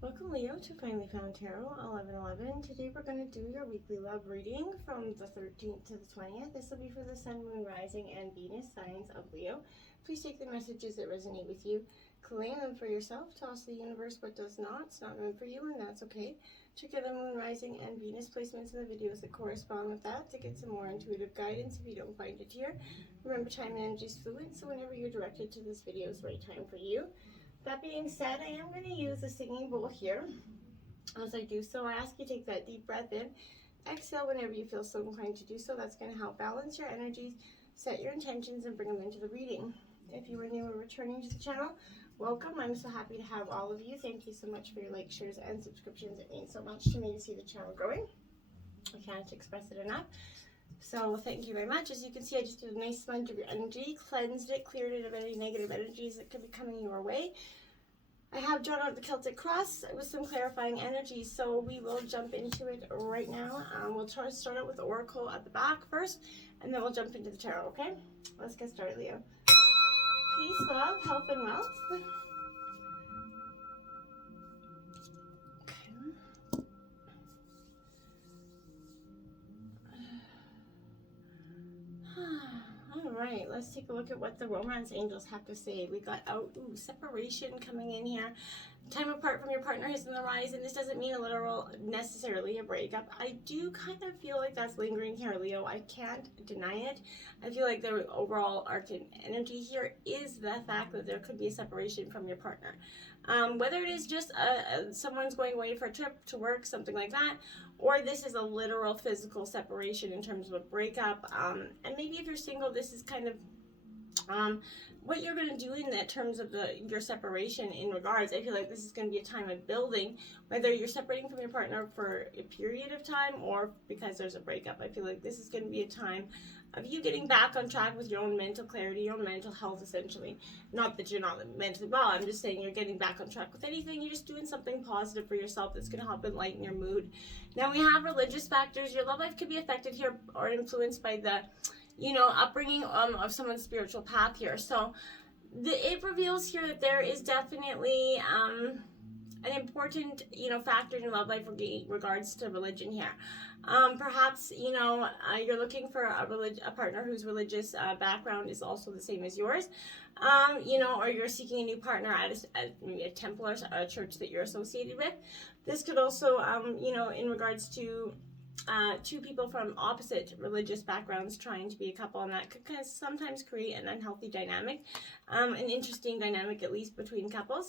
Welcome, Leo, to Finally Found Tarot 1111. Today we're going to do your weekly love reading from the 13th to the 20th. This will be for the Sun, Moon, Rising, and Venus signs of Leo. Please take the messages that resonate with you, claim them for yourself, toss the universe what does not. It's not meant for you, and that's okay. Check out the Moon, Rising, and Venus placements in the videos that correspond with that to get some more intuitive guidance if you don't find it here. Remember, time and energy is fluid, so whenever you're directed to this video is the right time for you. That being said, I am going to use a singing bowl here. As I do so, I ask you to take that deep breath in. Exhale whenever you feel so inclined to do so. That's going to help balance your energies, set your intentions, and bring them into the reading. If you are new or returning to the channel, welcome. I'm so happy to have all of you. Thank you so much for your likes, shares, and subscriptions. It means so much to me to see the channel growing. I can't express it enough. So thank you very much. As you can see, I just did a nice sponge of your energy, cleansed it, cleared it of any negative energies that could be coming your way. I have drawn out the Celtic cross with some clarifying energy, so we will jump into it right now. We'll try to start out with the oracle at the back first, and then we'll jump into the tarot, okay? Let's get started, Leo. Peace, love, health, and wealth. Alright, let's take a look at what the romance angels have to say. We got out, separation coming in here. Time apart from your partner is in the rise, and this doesn't mean a literal, necessarily a breakup. I do kind of feel like that's lingering here, Leo. I can't deny it. I feel like the overall arcane energy here is the fact that there could be a separation from your partner. Whether it is just someone's going away for a trip to work, something like that, or this is a literal physical separation in terms of a breakup. And maybe if you're single, this is kind of what you're going to do in that terms of your separation in regards. I feel like this is going to be a time of building, whether you're separating from your partner for a period of time or because there's a breakup. I feel like this is going to be a time of you getting back on track with your own mental clarity, your own mental health, essentially. Not that you're not mentally well, I'm just saying you're getting back on track with anything. You're just doing something positive for yourself that's going to help enlighten your mood. Now we have religious factors. Your love life could be affected here or influenced by the upbringing of someone's spiritual path here. So it reveals here that there is definitely an important, factor in your love life regards to religion here. Perhaps, you're looking for a partner whose religious background is also the same as yours, or you're seeking a new partner at maybe a temple or a church that you're associated with. This could also, in regards to two people from opposite religious backgrounds trying to be a couple, and that could kind of sometimes create an unhealthy dynamic, an interesting dynamic at least between couples,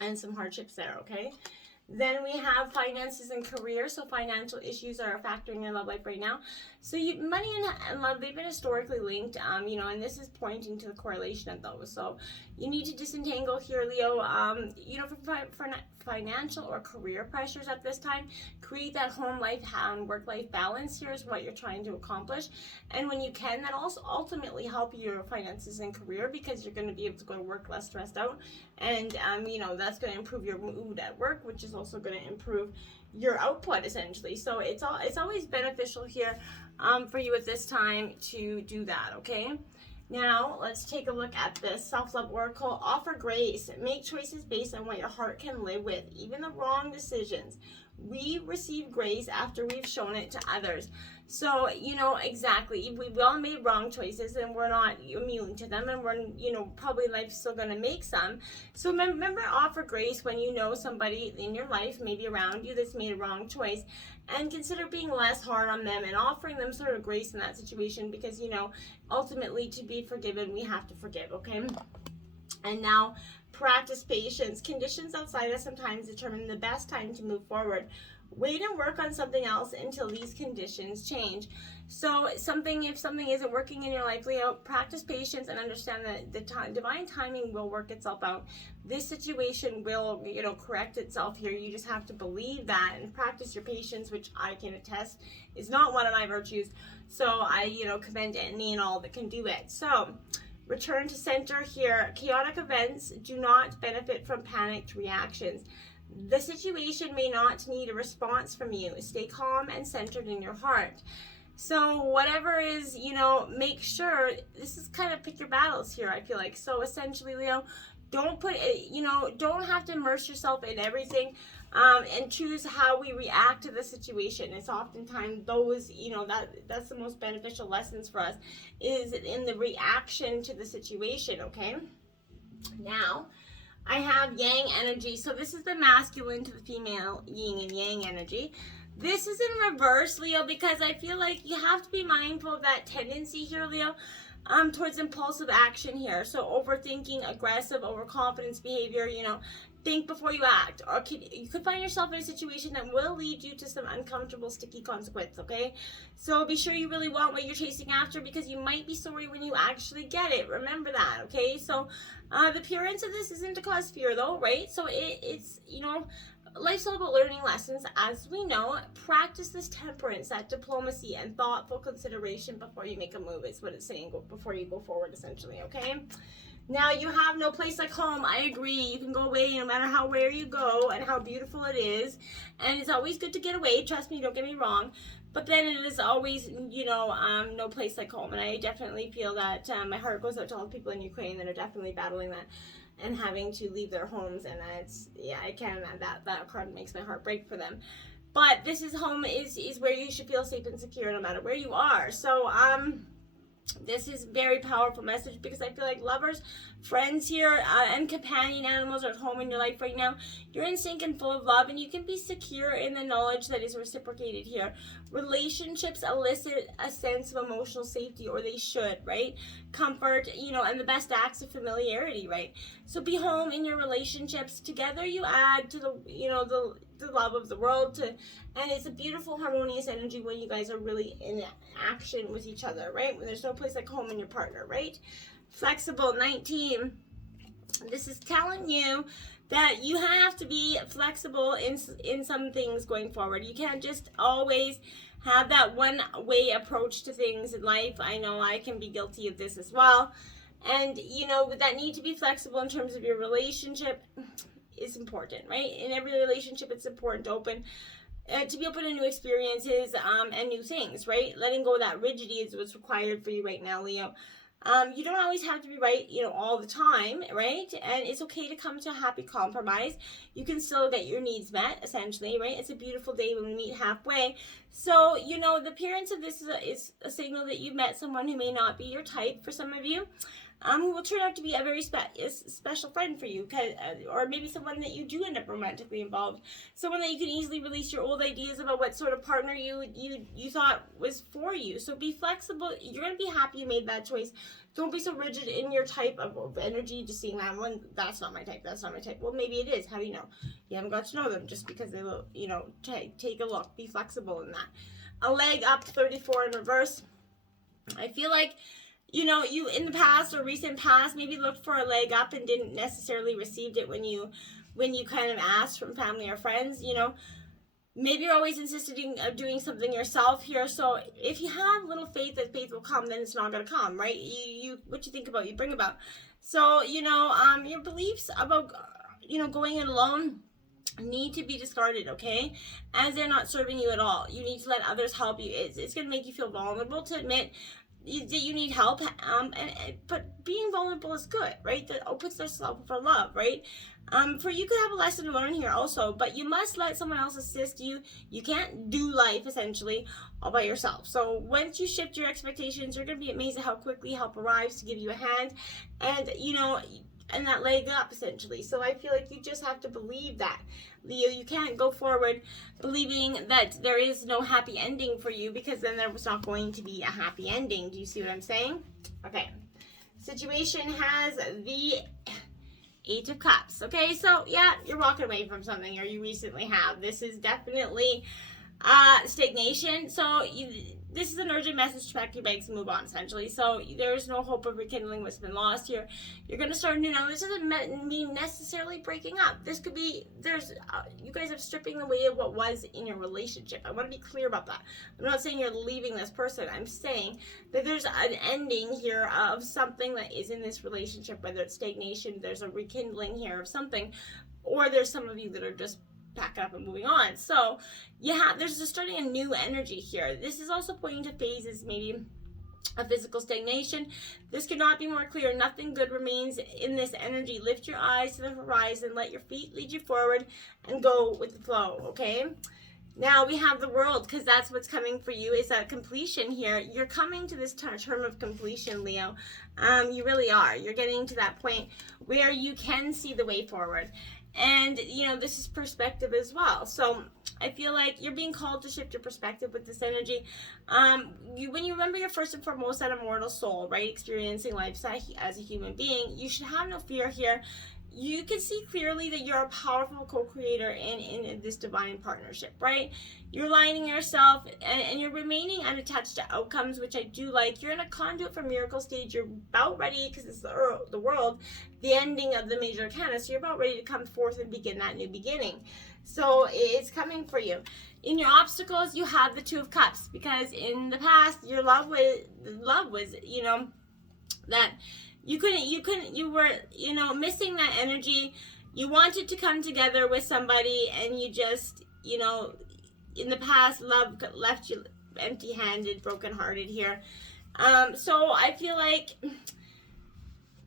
and some hardships there, okay? Then we have finances and career. So financial issues are a factor in your love life right now. So money and love, they've been historically linked, and this is pointing to the correlation of those. So you need to disentangle here, Leo, for financial or career pressures at this time. Create that home life and work life balance. Here's what you're trying to accomplish. And when you can, that also ultimately help your finances and career, because you're going to be able to go to work less stressed out. And, that's going to improve your mood at work, which is also going to improve your output, essentially. So it's always beneficial here for you at this time to do that, okay? Now, let's take a look at this self-love oracle. Offer grace. Make choices based on what your heart can live with, even the wrong decisions. We receive grace after we've shown it to others. So, exactly. We've all made wrong choices, and we're not immune to them, and we're, probably life's still going to make some. So remember, offer grace when you know somebody in your life, maybe around you, that's made a wrong choice, and consider being less hard on them and offering them sort of grace in that situation, because, ultimately to be forgiven, we have to forgive, okay? And now, practice patience. Conditions outside us sometimes determine the best time to move forward. Wait and work on something else until these conditions change. So if something isn't working in your life, Leo, practice patience and understand that the divine timing will work itself out. This situation will, correct itself here. You just have to believe that and practice your patience, which I can attest is not one of my virtues. So I, commend any and all that can do it. So return to center here. Chaotic events do not benefit from panicked reactions. The situation may not need a response from you. Stay calm and centered in your heart. So whatever is, make sure, this is kind of pick your battles here, I feel like. So essentially, Leo, Don't put, don't have to immerse yourself in everything, and choose how we react to the situation. It's oftentimes those, that's the most beneficial lessons for us, is in the reaction to the situation, okay? Now, I have yang energy. So this is the masculine to the female, yin and yang energy. This is in reverse, Leo, because I feel like you have to be mindful of that tendency here, Leo, towards impulsive action here. So overthinking, aggressive, overconfidence behavior, think before you act. Or you could find yourself in a situation that will lead you to some uncomfortable, sticky consequence, okay? So be sure you really want what you're chasing after, because you might be sorry when you actually get it. Remember that, okay? So the appearance of this isn't to cause fear, though, right? So it's, life's all about learning lessons, as we know. Practice this temperance, that diplomacy and thoughtful consideration before you make a move, is what it's saying, before you go forward, essentially, okay? Now, you have no place like home. I agree. You can go away no matter where you go and how beautiful it is. And it's always good to get away. Trust me, don't get me wrong. But then it is always, no place like home. And I definitely feel that my heart goes out to all the people in Ukraine that are definitely battling that and having to leave their homes. And that's, I can't imagine that card makes my heart break for them. But this is home, is where you should feel safe and secure no matter where you are. So, this is very powerful message, because I feel like lovers, friends here, and companion animals are at home in your life right now. You're in sync and full of love, and you can be secure in the knowledge that is reciprocated here. Relationships elicit a sense of emotional safety, or they should, right? Comfort, and the best acts of familiarity, right? So be home in your relationships. Together you add to the love of the world, and it's a beautiful, harmonious energy when you guys are really in action with each other, right? When there's no place like home in your partner, right? Flexible, 19. This is telling you that you have to be flexible in some things going forward. You can't just always have that one-way approach to things in life. I know I can be guilty of this as well. And, that need to be flexible in terms of your relationship is important, right? In every relationship, it's important to be open to new experiences and new things, right? Letting go of that rigidity is what's required for you right now, Leo. You don't always have to be right, all the time, right? And it's okay to come to a happy compromise. You can still get your needs met, essentially, right? It's a beautiful day when we meet halfway. So, the appearance of this is a signal that you've met someone who may not be your type for some of you. Who will turn out to be a very special friend for you, or maybe someone that you do end up romantically involved, someone that you can easily release your old ideas about what sort of partner you thought was for you. So be flexible. You're going to be happy you made that choice. Don't be so rigid in your type of energy, just seeing that one, that's not my type, that's not my type. Well, maybe it is. How do you know? You haven't got to know them just because they look, take a look. Be flexible in that. A leg up, 34 in reverse. I feel like, you in the past or recent past maybe looked for a leg up and didn't necessarily received it when you kind of asked from family or friends, Maybe you're always insisting of doing something yourself here. So if you have little faith that faith will come, then it's not going to come, right? You what you think about, you bring about. So, your beliefs about, going it alone need to be discarded, okay? As they're not serving you at all. You need to let others help you. It's going to make you feel vulnerable to admit that you need help, but being vulnerable is good, right? That opens yourself for love, right? For you could have a lesson to learn here also, but you must let someone else assist you. You can't do life essentially all by yourself. So once you shift your expectations, you're going to be amazed at how quickly help arrives to give you a hand, and and that leg up essentially. So I feel like you just have to believe that, Leo. You can't go forward believing that there is no happy ending for you, because then there was not going to be a happy ending. Do you see what I'm saying? Okay. Situation has the 8 of Cups. Okay, so yeah, you're walking away from something, or you recently have. This is definitely stagnation. So this is an urgent message to pack your bags and move on, essentially. So there's no hope of rekindling what's been lost here. You're going to start new now. This doesn't mean necessarily breaking up. This could be, you guys are stripping away of what was in your relationship. I want to be clear about that. I'm not saying you're leaving this person. I'm saying that there's an ending here of something that is in this relationship, whether it's stagnation, there's a rekindling here of something, or there's some of you that are just pack up and moving on. So there's just starting a new energy here. This is also pointing to phases maybe a physical stagnation. This could not be more clear. Nothing good remains in this energy. Lift your eyes to the horizon. Let your feet lead you forward and go with the flow, okay? Now we have the World, because that's what's coming for you, is that completion here. You're coming to this term of completion, Leo. You really are. You're getting to that point where you can see the way forward. And, you know, this is perspective as well. So I feel like you're being called to shift your perspective with this energy. When you remember you're first and foremost that immortal soul, right, experiencing life as a human being, you should have no fear here. You can see clearly that you're a powerful co-creator in this divine partnership, right? You're aligning yourself and you're remaining unattached to outcomes, which I do like. You're in a conduit for miracle stage. You're about ready, because it's the World, the ending of the major arcana. So you're about ready to come forth and begin that new beginning. So it's coming for you. In your obstacles, you have the Two of Cups, because in the past, your love was, you know, that you were, you know, missing that energy. You wanted to come together with somebody, and you just, you know, in the past, love left you empty-handed, broken-hearted here. So I feel like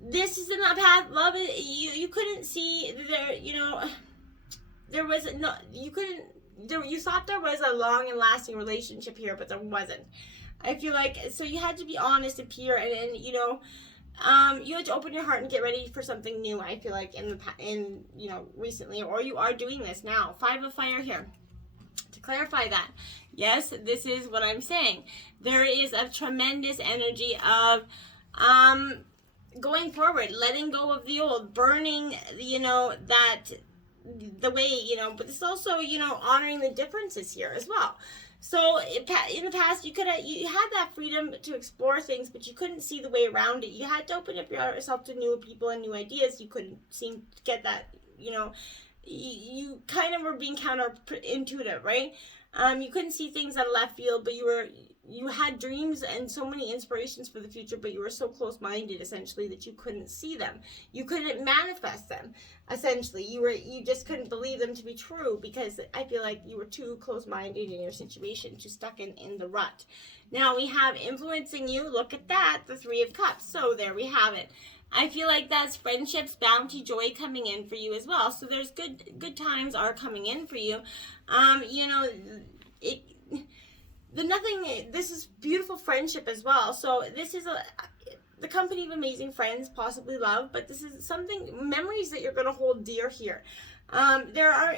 this is in the past. Love, you couldn't see there, you know, there was no, you couldn't, you thought there was a long and lasting relationship here, but there wasn't. I feel like, so you had to be honest and pure, and you know, you had to open your heart and get ready for something new. I feel like in you know, recently, or you are doing this now. Five of Fire here. To clarify that, yes, this is what I'm saying. There is a tremendous energy of going forward, letting go of the old, burning, you know, that the way, you know, but it's also, you know, honoring the differences here as well. So in the past, you had that freedom to explore things, but you couldn't see the way around it. You had to open up yourself to new people and new ideas. You couldn't seem to get that, you know, you kind of were being counterintuitive, right? You couldn't see things out of left field, but you had dreams and so many inspirations for the future, but you were so close-minded, essentially, that you couldn't see them. You couldn't manifest them, essentially. You just couldn't believe them to be true, because I feel like you were too close-minded in your situation, too stuck in the rut. Now we have influencing you. Look at that, the Three of Cups. So there we have it. I feel like that's friendships, bounty, joy coming in for you as well. So there's good times are coming in for you. You know, this is beautiful friendship as well. So this is the company of amazing friends, possibly love, but this is memories that you're going to hold dear here. There are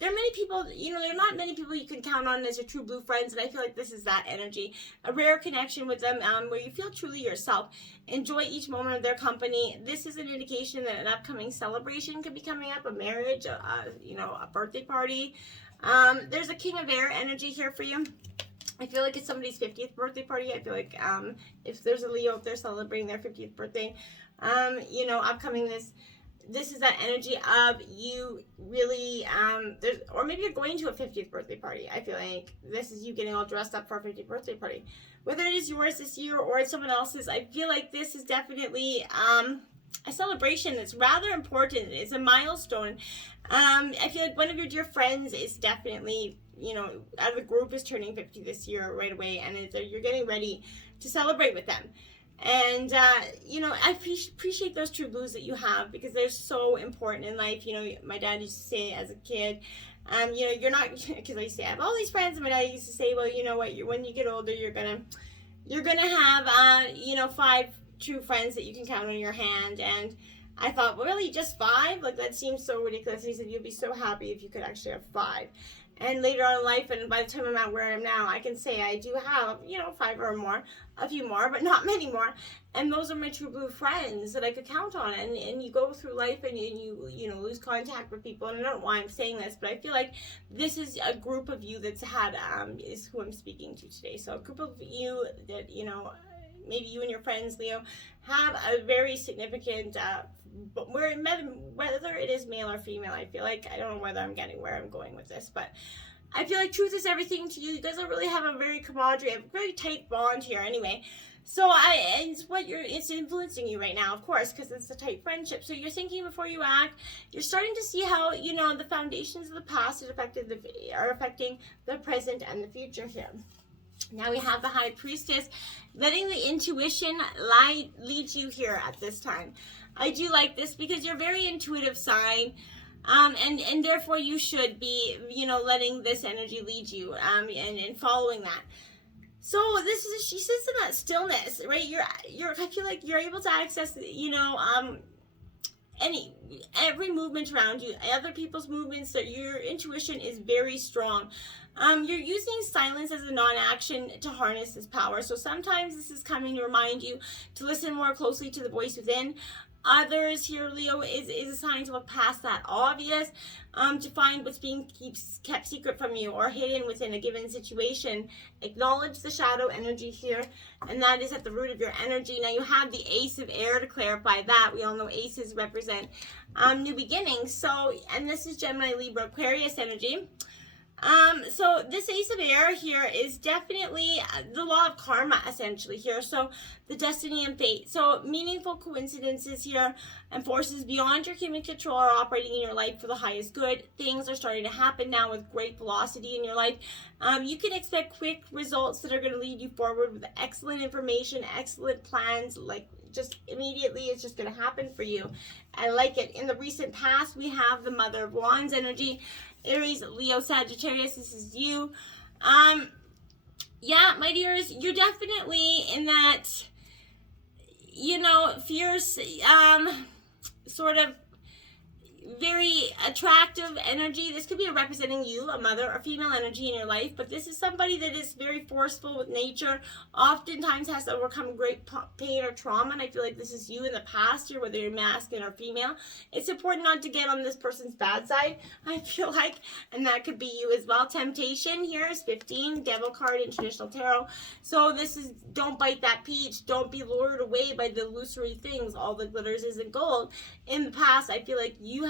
many people, you know, there are not many people you can count on as your true blue friends, and I feel like this is that energy. A rare connection with them where you feel truly yourself. Enjoy each moment of their company. This is an indication that an upcoming celebration could be coming up, a marriage, you know, a birthday party. There's a King of Air energy here for you. I feel like it's somebody's 50th birthday party. I feel like if there's a Leo, if they're celebrating their 50th birthday, you know, upcoming this is that energy of you really, or maybe you're going to a 50th birthday party. I feel like this is you getting all dressed up for a 50th birthday party. Whether it is yours this year or it's someone else's, I feel like this is definitely a celebration that's rather important. It's a milestone. I feel like one of your dear friends is definitely, you know, out of the group is turning 50 this year right away, and you're getting ready to celebrate with them. And, you know, I appreciate those true blues that you have, because they're so important in life. You know, my dad used to say as a kid, you know, you're not, because I used to say I have all these friends, and my dad used to say, well, you know what, when you get older, you're gonna have, you know, 5 true friends that you can count on your hand. And I thought, well, really, just 5? Like, that seems so ridiculous. And he said, you'd be so happy if you could actually have 5. And later on in life, and by the time I'm at where I am now, I can say I do have, you know, 5 or more, a few more, but not many more. And those are my true blue friends that I could count on. And you go through life and you know, lose contact with people. And I don't know why I'm saying this, but I feel like this is a group of you that's had, is who I'm speaking to today. So a group of you that, you know, maybe you and your friends, Leo, have a very significant, whether it is male or female, I feel like, I don't know whether I'm getting where I'm going with this, but I feel like truth is everything to you. You guys don't really have a very camaraderie, a very tight bond here anyway. So it's influencing you right now, of course, because it's a tight friendship. So you're thinking before you act. You're starting to see how, you know, the foundations of the past are affecting the present and the future here. Now we have the High Priestess, letting the intuition lead you here at this time. I do like this because you're a very intuitive sign. And therefore you should be, letting this energy lead you, and following that. So this is, she sits in that stillness, right? I feel like you're able to access, every movement around you, other people's movements, that your intuition is very strong. You're using silence as a non-action to harness this power. So sometimes this is coming to remind you to listen more closely to the voice within. Others here, Leo, is a sign to look past that obvious, to find what's being kept secret from you or hidden within a given situation. Acknowledge the shadow energy here, and that is at the root of your energy. Now you have the Ace of Air to clarify that. We all know aces represent new beginnings. So, and this is Gemini, Libra, Aquarius energy. So this Ace of Air here is definitely the law of karma, essentially here. So the destiny and fate. So meaningful coincidences here and forces beyond your human control are operating in your life for the highest good. Things are starting to happen now with great velocity in your life. You can expect quick results that are going to lead you forward with excellent information, excellent plans, like just immediately it's just going to happen for you. I like it. In the recent past, we have the Mother of Wands energy. Aries, Leo, Sagittarius, this is you. Yeah, my dears, you're definitely in that, fierce, sort of very attractive energy. This could be representing you, a mother or female energy in your life, but this is somebody that is very forceful with nature, oftentimes has to overcome great pain or trauma, and I feel like this is you in the past here, whether you're masculine or female. It's important not to get on this person's bad side, I feel like, and that could be you as well. Temptation here is 15, Devil card in traditional tarot. So this is, don't bite that peach, don't be lured away by the illusory things, all the glitters isn't gold. In the past, I feel like you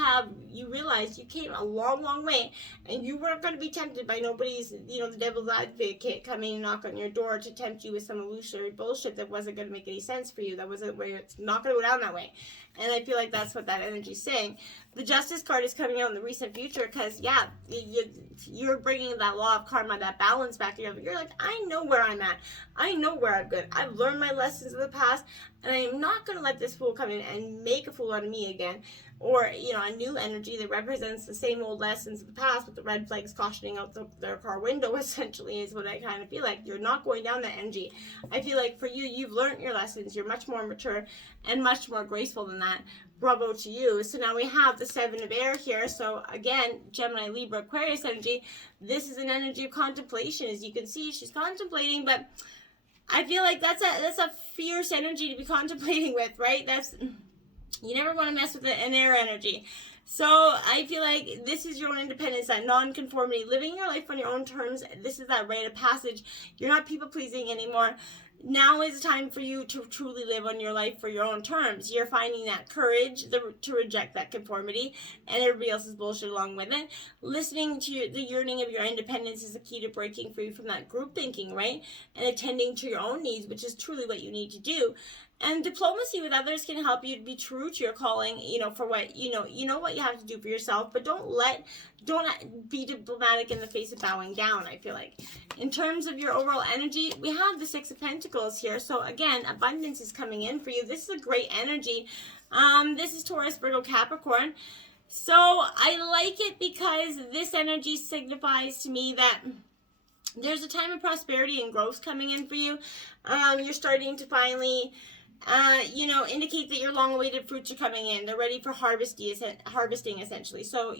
realized you came a long way, and you weren't going to be tempted by nobody's, the devil's advocate coming and knock on your door to tempt you with some illusory bullshit that wasn't going to make any sense for you. That wasn't where it's not going to go down that way. And I feel like that's what that energy is saying. The Justice card is coming out in the recent future because, yeah, you're bringing that law of karma, that balance back together. You're like, I know where I'm at. I know where I'm good. I've learned my lessons of the past, and I am not going to let this fool come in and make a fool out of me again. Or, a new energy that represents the same old lessons of the past, with the red flags cautioning out their car window, essentially, is what I kind of feel like. You're not going down that energy. I feel like for you, you've learned your lessons. You're much more mature and much more graceful than that. Bravo to you. So now we have the Seven of Air here. So again, Gemini, Libra, Aquarius energy. This is an energy of contemplation. As you can see, she's contemplating, but I feel like that's a fierce energy to be contemplating with, right? You never want to mess with an air energy. So I feel like this is your own independence, that non-conformity, living your life on your own terms. This is that rite of passage. You're not people-pleasing anymore. Now is the time for you to truly live on your life for your own terms. You're finding that courage to reject that conformity and everybody else's bullshit along with it. Listening to the yearning of your independence is the key to breaking free from that group thinking, right? And attending to your own needs, which is truly what you need to do. And diplomacy with others can help you to be true to your calling, for what, you know what you have to do for yourself, but don't be diplomatic in the face of bowing down, I feel like. In terms of your overall energy, we have the Six of Pentacles here. So again, abundance is coming in for you. This is a great energy. This is Taurus, Virgo, Capricorn. So I like it because this energy signifies to me that there's a time of prosperity and growth coming in for you. You're starting to finally indicate that your long-awaited fruits are coming in. They're ready for harvesting, essentially. So,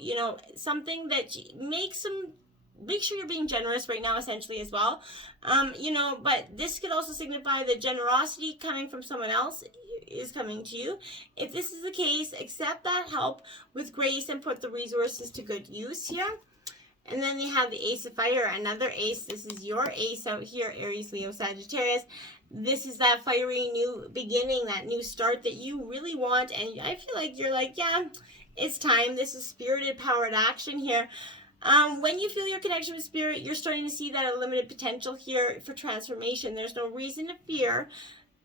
something that make sure you're being generous right now, essentially, as well. But this could also signify that generosity coming from someone else is coming to you. If this is the case, accept that help with grace and put the resources to good use here. And then you have the Ace of Fire, another ace. This is your ace out here, Aries, Leo, Sagittarius. This is that fiery new beginning, that new start that you really want. And I feel like you're like, yeah, it's time. This is spirited, powered action here. When you feel your connection with spirit, you're starting to see that unlimited potential here for transformation. There's no reason to fear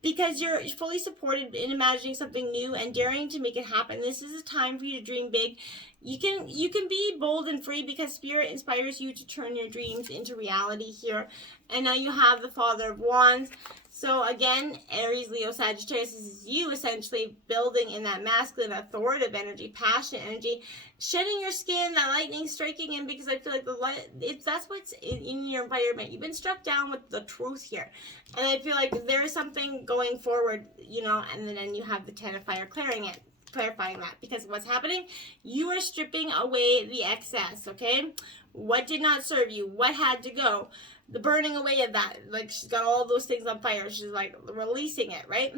because you're fully supported in imagining something new and daring to make it happen. This is a time for you to dream big. You can be bold and free because Spirit inspires you to turn your dreams into reality here. And now you have the Father of Wands. So again, Aries, Leo, Sagittarius, this is you essentially building in that masculine, authoritative energy, passionate energy, shedding your skin, that lightning striking in, because I feel like that's what's in your environment. You've been struck down with the truth here. And I feel like there is something going forward, you know, and then you have the 10 of fire clarifying that, because what's happening, you are stripping away the excess, okay? What did not serve you? What had to go? The burning away of that. Like, she's got all those things on fire. She's like releasing it, right?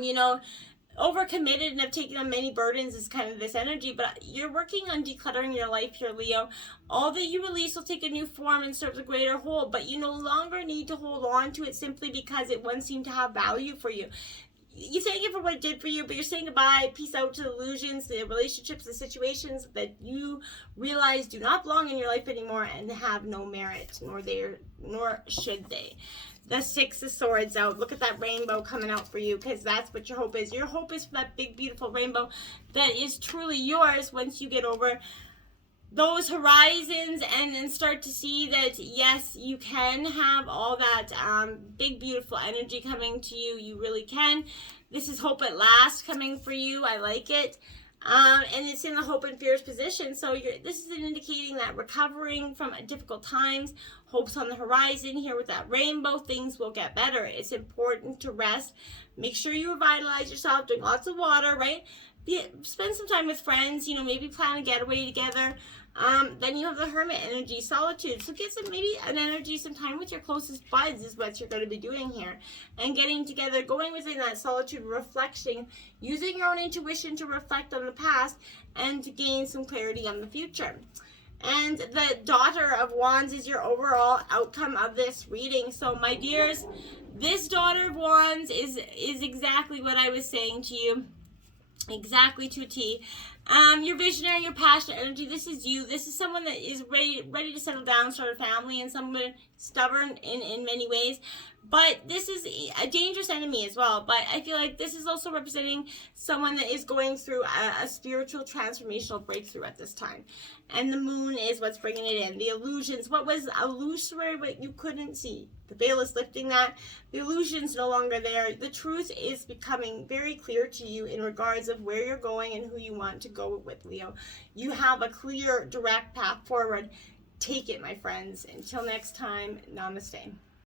You know, overcommitted and have taken on many burdens is kind of this energy, but you're working on decluttering your life here, Leo. All that you release will take a new form and serve a greater whole, but you no longer need to hold on to it simply because it once seemed to have value for you. You thank it for what it did for you, but you're saying goodbye, peace out to the illusions, the relationships, the situations that you realize do not belong in your life anymore and have no merit, nor should they. The 6 of Swords out. Look at that rainbow coming out for you, because that's what your hope is. Your hope is for that big, beautiful rainbow that is truly yours once you get over those horizons and then start to see that, yes, you can have all that big, beautiful energy coming to you. You really can. This is hope at last coming for you. I like it. And it's in the hope and fears position. So this is indicating that recovering from difficult times, hope's on the horizon here with that rainbow. Things will get better. It's important to rest. Make sure you revitalize yourself, drink lots of water, right? Spend some time with friends, you know, maybe plan a getaway together. Then you have the Hermit energy, solitude. So get maybe an energy, some time with your closest buds is what you're going to be doing here. And getting together, going within that solitude, reflection, using your own intuition to reflect on the past and to gain some clarity on the future. And the Daughter of Wands is your overall outcome of this reading. So my dears, this Daughter of Wands is exactly what I was saying to you. Exactly to a T. Your visionary, your passionate energy, this is you. This is someone that is ready to settle down, start a family, and someone stubborn in many ways. But this is a dangerous enemy as well. But I feel like this is also representing someone that is going through a spiritual transformational breakthrough at this time. And the moon is what's bringing it in. The illusions, what was illusory, what you couldn't see. The veil is lifting that. The illusion's no longer there. The truth is becoming very clear to you in regards of where you're going and who you want to go with, Leo. You have a clear, direct path forward. Take it, my friends. Until next time, namaste.